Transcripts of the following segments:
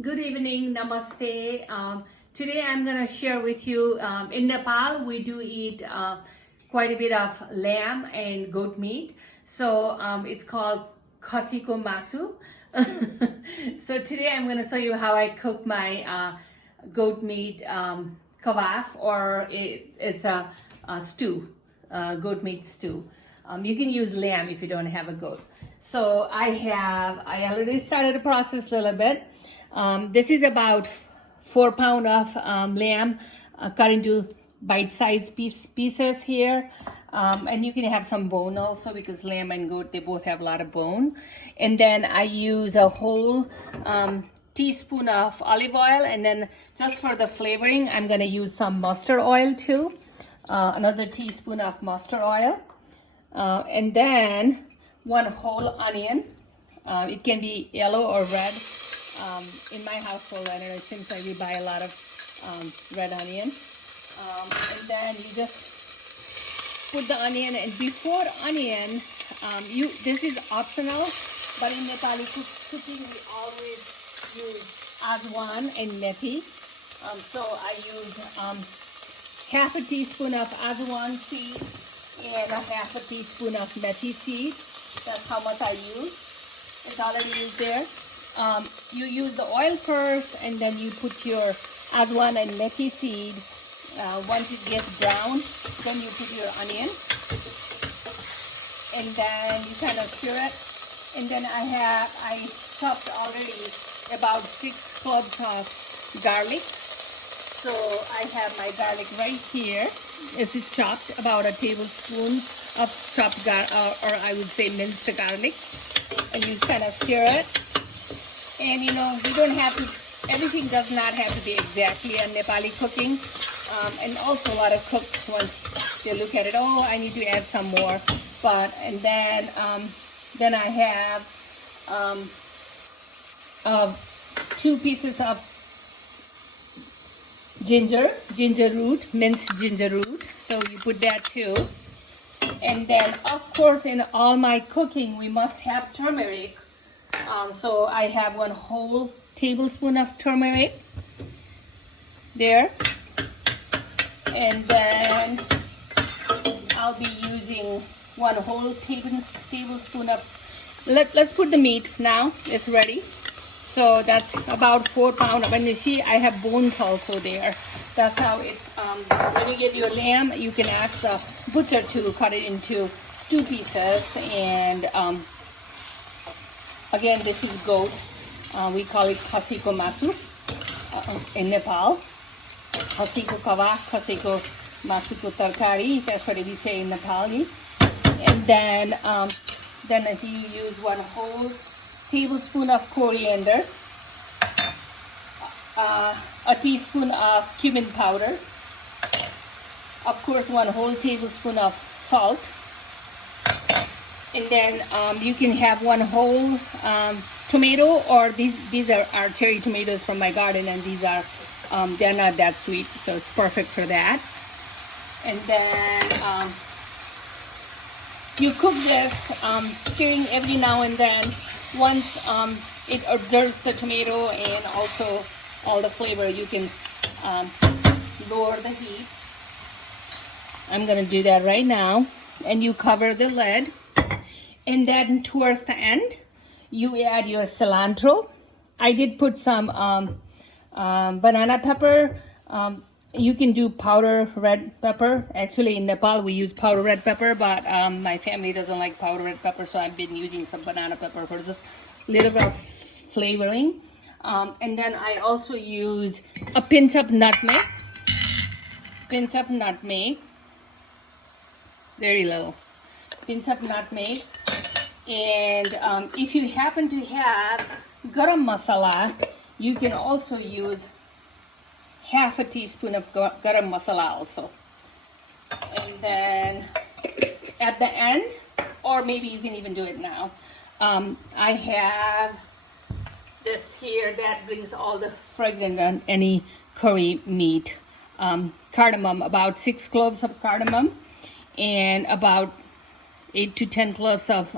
Good evening, namaste. Today I'm going to share with you, in Nepal we do eat quite a bit of lamb and goat meat. So it's called Khashi ko Masu. So today I'm going to show you how I cook my goat meat kabab, or it's a stew, goat meat stew. You can use lamb if you don't have a goat. So I already started the process a little bit. This is about 4 pounds of lamb cut into bite-sized pieces here. And you can have some bone also, because lamb and goat, they both have a lot of bone. And then I use a whole teaspoon of olive oil, and then just for the flavoring, I'm going to use some mustard oil too. Another teaspoon of mustard oil. And then 1 whole onion. It can be yellow or red. In my household, I don't know, it seems like we buy a lot of red onion. And then you just put the onion, and before onion, this is optional, but in Nepali cooking, we always use ajwan and methi. So I use half a teaspoon of ajwan seed and a half a teaspoon of methi seed. That's how much I use. It's already used there. You use the oil first, and then you put your ajwan and methi seed. Once it gets brown, then you put your onion, and then you kind of stir it. And then I chopped already about 6 cloves of garlic. So I have my garlic right here. This is chopped, about a tablespoon of chopped garlic, or I would say minced garlic. And you kind of stir it. And you know, you don't have to, everything does not have to be exactly a Nepali cooking. And also a lot of cooks, once they look at it, oh, I need to add some more. But, and then I have 2 pieces of ginger root, minced ginger root. So you put that too. And then, of course, in all my cooking, we must have turmeric. So I have 1 whole tablespoon of turmeric there. And then I'll be using 1 whole tablespoon of, let's put the meat now. It's ready. So that's about 4 pounds. And you see, I have bones also there. That's how it, when you get your lamb, you can ask the butcher to cut it into stew pieces. And again, this is goat. We call it Khashi ko Masu in Nepal. Khashi ko Kabab, Khashi ko Masu ko Tarkari. That's what we say in Nepali. And then you use 1 whole tablespoon of coriander, a teaspoon of cumin powder, of course 1 whole tablespoon of salt. And then you can have 1 whole tomato, or these are cherry tomatoes from my garden, and these are they're not that sweet, so it's perfect for that. And then you cook this, stirring every now and then. Once it absorbs the tomato and also all the flavor, you can lower the heat. I'm gonna do that right now. And you cover the lid. And then towards the end, you add your cilantro. I did put some banana pepper. You can do powder red pepper. Actually, in Nepal, we use powder red pepper, but my family doesn't like powder red pepper, so I've been using some banana pepper for just a little bit of flavoring. And then I also use a pinch of nutmeg. Very little. Pinch of nutmeg. And if you happen to have garam masala, you can also use half a teaspoon of garam masala also. And then at the end, or maybe you can even do it now, I have this here that brings all the fragrance on any curry meat. Cardamom, about 6 cloves of cardamom, and about 8 to 10 cloves of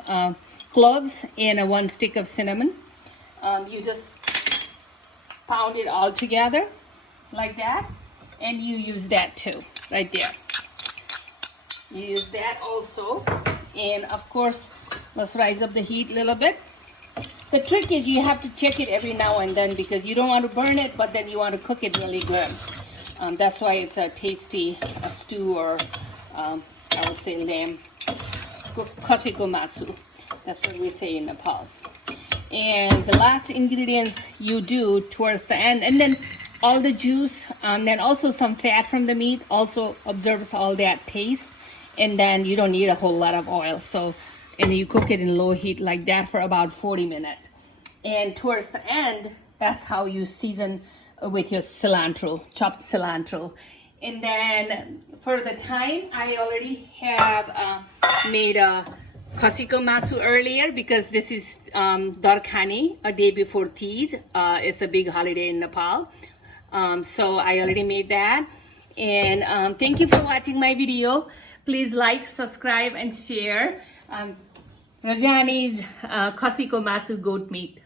cloves, and 1 stick of cinnamon. You just pound it all together like that, and you use that too, right there. You use that also, and of course, let's rise up the heat a little bit. The trick is you have to check it every now and then because you don't want to burn it, but then you want to cook it really good. That's why it's a tasty stew, or I would say lamb Khashi Masu. That's what we say in Nepal. And the last ingredients you do towards the end, and then all the juice, and then also some fat from the meat also absorbs all that taste, and then you don't need a whole lot of oil. So, and you cook it in low heat like that for about 40 minutes. And towards the end, that's how you season with your cilantro, chopped cilantro. And then for the time, I already have made a Khashi Masu earlier because this is Darkhani, a day before Teej. It's a big holiday in Nepal. So I already made that. And thank you for watching my video. Please like, subscribe, and share Rajani's Khashi Masu goat meat.